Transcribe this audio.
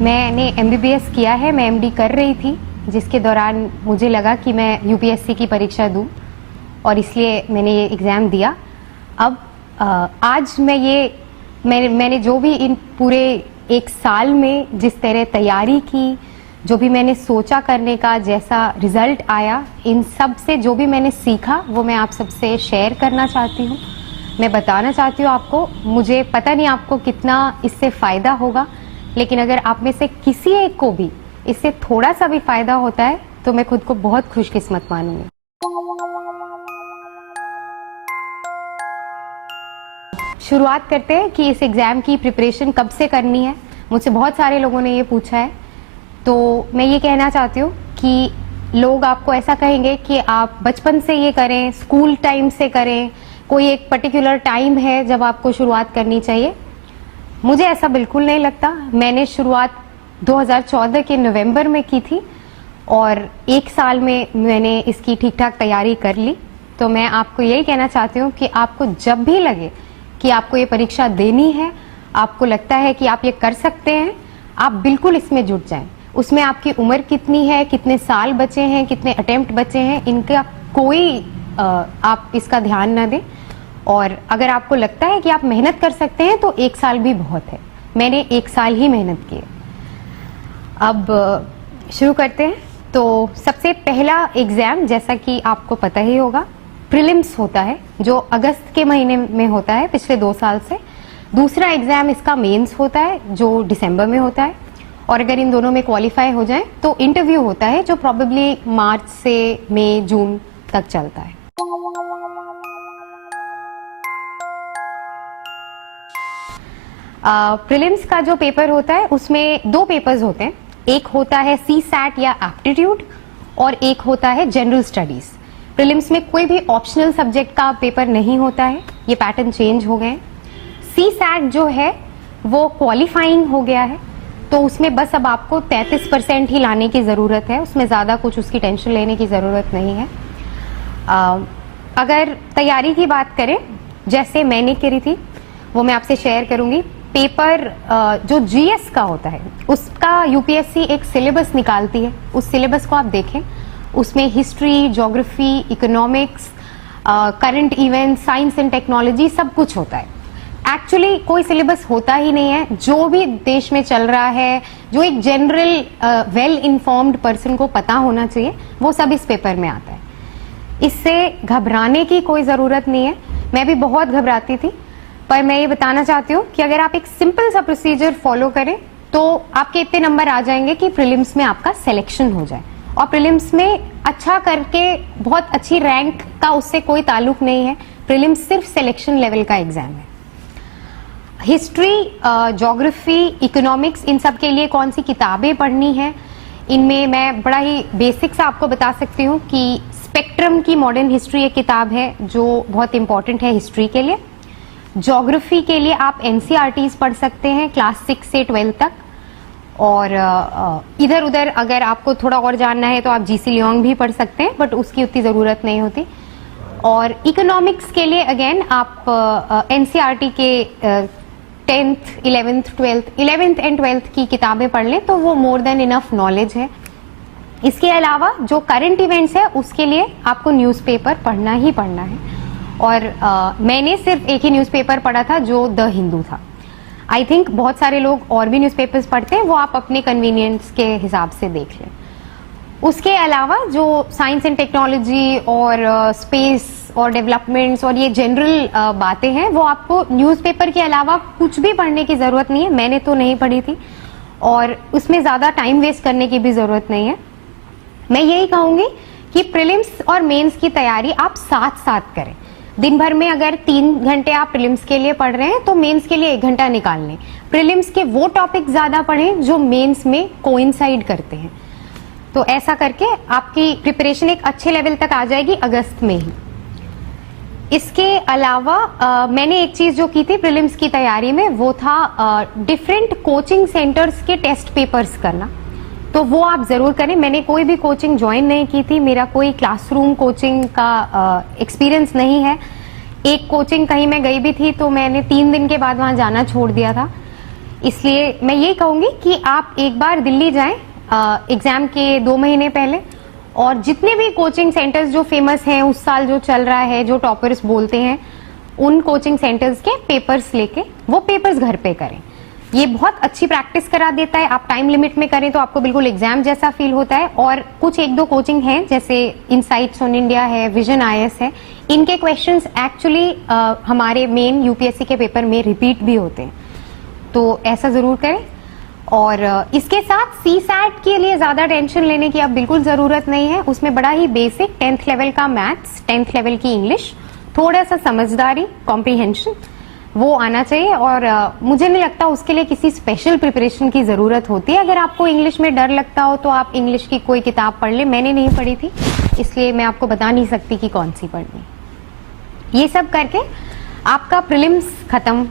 मैंने एमबीबीएस किया है, मैं एमडी कर रही थी, जिसके दौरान मुझे लगा कि मैं यूपीएससी की परीक्षा दूं और इसलिए मैंने ये एग्ज़ाम दिया। अब आज मैंने जो भी इन पूरे एक साल में जिस तरह तैयारी की, जो भी मैंने सोचा करने का जैसा रिजल्ट आया, इन सब से जो भी मैंने सीखा वो मैं आप सबसे शेयर करना चाहती हूँ, मैं बताना चाहती हूँ आपको। मुझे पता नहीं आपको कितना इससे फ़ायदा होगा, लेकिन अगर आप में से किसी एक को भी इससे थोड़ा सा भी फ़ायदा होता है तो मैं खुद को बहुत खुशकिस्मत मानूंगी। शुरुआत करते हैं कि इस एग्ज़ाम की प्रिपरेशन कब से करनी है। मुझसे बहुत सारे लोगों ने ये पूछा है, तो मैं ये कहना चाहती हूँ कि लोग आपको ऐसा कहेंगे कि आप बचपन से ये करें, स्कूल टाइम से करें, कोई एक पर्टिकुलर टाइम है जब आपको शुरुआत करनी चाहिए। मुझे ऐसा बिल्कुल नहीं लगता। मैंने शुरुआत 2014 के नवंबर में की थी और एक साल में मैंने इसकी ठीक ठाक तैयारी कर ली। तो मैं आपको यही कहना चाहती हूँ कि आपको जब भी लगे कि आपको ये परीक्षा देनी है, आपको लगता है कि आप ये कर सकते हैं, आप बिल्कुल इसमें जुट जाएं। उसमें आपकी उम्र कितनी है, कितने साल बचे हैं, कितने अटेम्प्ट बचे हैं, इनका कोई आप इसका ध्यान ना दें। और अगर आपको लगता है कि आप मेहनत कर सकते हैं तो एक साल भी बहुत है। मैंने एक साल ही मेहनत की है। अब शुरू करते हैं। तो सबसे पहला एग्ज़ाम, जैसा कि आपको पता ही होगा, प्रीलिम्स होता है, जो अगस्त के महीने में होता है पिछले 2 साल से। दूसरा एग्ज़ाम इसका मेंस होता है, जो दिसंबर में होता है। और अगर इन दोनों में क्वालिफाई हो जाए तो इंटरव्यू होता है, जो प्रॉबेबली मार्च से मई जून तक चलता है। प्रीलिम्स का जो पेपर होता है उसमें 2 पेपर्स होते हैं। एक होता है CSAT या एप्टीट्यूड और एक होता है जनरल स्टडीज। प्रीलिम्स में कोई भी ऑप्शनल सब्जेक्ट का पेपर नहीं होता है, ये पैटर्न चेंज हो गए। CSAT जो है वो क्वालिफाइंग हो गया है, तो उसमें बस अब आपको 33% ही लाने की ज़रूरत है, उसमें ज़्यादा कुछ उसकी टेंशन लेने की ज़रूरत नहीं है। अगर तैयारी की बात करें, जैसे मैंने करी थी वो मैं आपसे शेयर करूंगी। पेपर जो GS का होता है उसका यूपीएससी एक सिलेबस निकालती है, उस सिलेबस को आप देखें। उसमें history, geography, economics, current event, science and technology सब कुछ होता है। एक्चुअली कोई सिलेबस होता ही नहीं है। जो भी देश में चल रहा है, जो एक जनरल वेल इन्फॉर्म्ड पर्सन को पता होना चाहिए, वो सब इस पेपर में आता है। इससे घबराने की कोई ज़रूरत नहीं है। मैं भी बहुत घबराती थी, पर मैं ये बताना चाहती हूँ कि अगर आप एक सिंपल सा प्रोसीजर फॉलो करें तो आपके इतने नंबर आ जाएंगे कि प्रीलिम्स में आपका सिलेक्शन हो जाए। और प्रीलिम्स में अच्छा करके बहुत अच्छी रैंक का उससे कोई ताल्लुक नहीं है। प्रीलिम्स सिर्फ सिलेक्शन लेवल का एग्जाम है। हिस्ट्री, ज्योग्राफी, इकोनॉमिक्स, इन सब के लिए कौन सी किताबें पढ़नी है, इनमें मैं बड़ा ही बेसिक सा आपको बता सकती हूँ कि स्पेक्ट्रम की मॉडर्न हिस्ट्री एक किताब है जो बहुत इंपॉर्टेंट है हिस्ट्री के लिए। ज्योग्राफी के लिए आप NCERTs पढ़ सकते हैं क्लास 6 से 12 तक। और इधर उधर अगर आपको थोड़ा और जानना है तो आप GC लियोंग भी पढ़ सकते हैं, बट उसकी उतनी ज़रूरत नहीं होती। और इकोनॉमिक्स के लिए अगेन आप NCERT के 10th, 11th, 11th and 12th की किताबें पढ़ लें तो वो मोर देन इनफ नॉलेज है। इसके अलावा जो करंट इवेंट्स है उसके लिए आपको न्यूज़पेपर पढ़ना ही पढ़ना है। और मैंने सिर्फ एक ही न्यूज़पेपर पढ़ा था जो द हिंदू था। आई थिंक बहुत सारे लोग और भी न्यूज़पेपर्स पढ़ते हैं, वो आप अपने कन्वीनियंस के हिसाब से देख लें। उसके अलावा जो साइंस एंड टेक्नोलॉजी और स्पेस और डेवलपमेंट्स और ये जनरल बातें हैं, वो आपको न्यूज़पेपर के अलावा कुछ भी पढ़ने की ज़रूरत नहीं है। मैंने तो नहीं पढ़ी थी और उसमें ज़्यादा टाइम वेस्ट करने की भी ज़रूरत नहीं है। मैं यही कहूँगी कि प्रीलिम्स और मेंस की तैयारी आप साथ साथ करें। दिन भर में अगर 3 घंटे आप प्रीलिम्स के लिए पढ़ रहे हैं तो मेंस के लिए 1 घंटा निकाल लें। प्रीलिम्स के वो टॉपिक ज्यादा पढ़ें जो मेंस में कोइंसाइड करते हैं। तो ऐसा करके आपकी प्रिपरेशन एक अच्छे लेवल तक आ जाएगी अगस्त में ही। इसके अलावा मैंने एक चीज जो की थी प्रीलिम्स की तैयारी में, वो था डिफरेंट कोचिंग सेंटर्स के टेस्ट पेपर्स करना। तो वो आप जरूर करें। मैंने कोई भी कोचिंग ज्वाइन नहीं की थी, मेरा कोई क्लासरूम कोचिंग का एक्सपीरियंस नहीं है। एक कोचिंग कहीं मैं गई भी थी तो मैंने 3 दिन के बाद वहां जाना छोड़ दिया था। इसलिए मैं ये कहूंगी कि आप एक बार दिल्ली जाएं एग्जाम के 2 महीने पहले, और जितने भी कोचिंग सेंटर्स जो फेमस हैं उस साल जो चल रहा है, जो टॉपर्स बोलते हैं, उन कोचिंग सेंटर्स के पेपर्स लेके वो पेपर्स घर पे करें। ये बहुत अच्छी प्रैक्टिस करा देता है। आप टाइम लिमिट में करें तो आपको बिल्कुल एग्जाम जैसा फील होता है। और कुछ 1-2 कोचिंग हैं जैसे इनसाइट्स ऑन इंडिया है, विजन IAS है, इनके क्वेश्चंस एक्चुअली हमारे मेन यूपीएससी के पेपर में रिपीट भी होते हैं, तो ऐसा जरूर करें। और इसके साथ CSAT के लिए ज्यादा टेंशन लेने की अब बिल्कुल जरूरत नहीं है। उसमें बड़ा ही बेसिक 10th लेवल का मैथ्स, 10th लेवल की इंग्लिश, थोड़ा सा समझदारी, कॉम्प्रिहेंशन, वो आना चाहिए। और मुझे नहीं लगता उसके लिए किसी स्पेशल प्रिपरेशन की जरूरत होती है। अगर आपको इंग्लिश में डर लगता हो तो आप इंग्लिश की कोई किताब पढ़ ले। मैंने नहीं पढ़ी थी, इसलिए मैं आपको बता नहीं सकती कि कौन सी पढ़नी। ये सब करके आपका प्रीलिम्स खत्म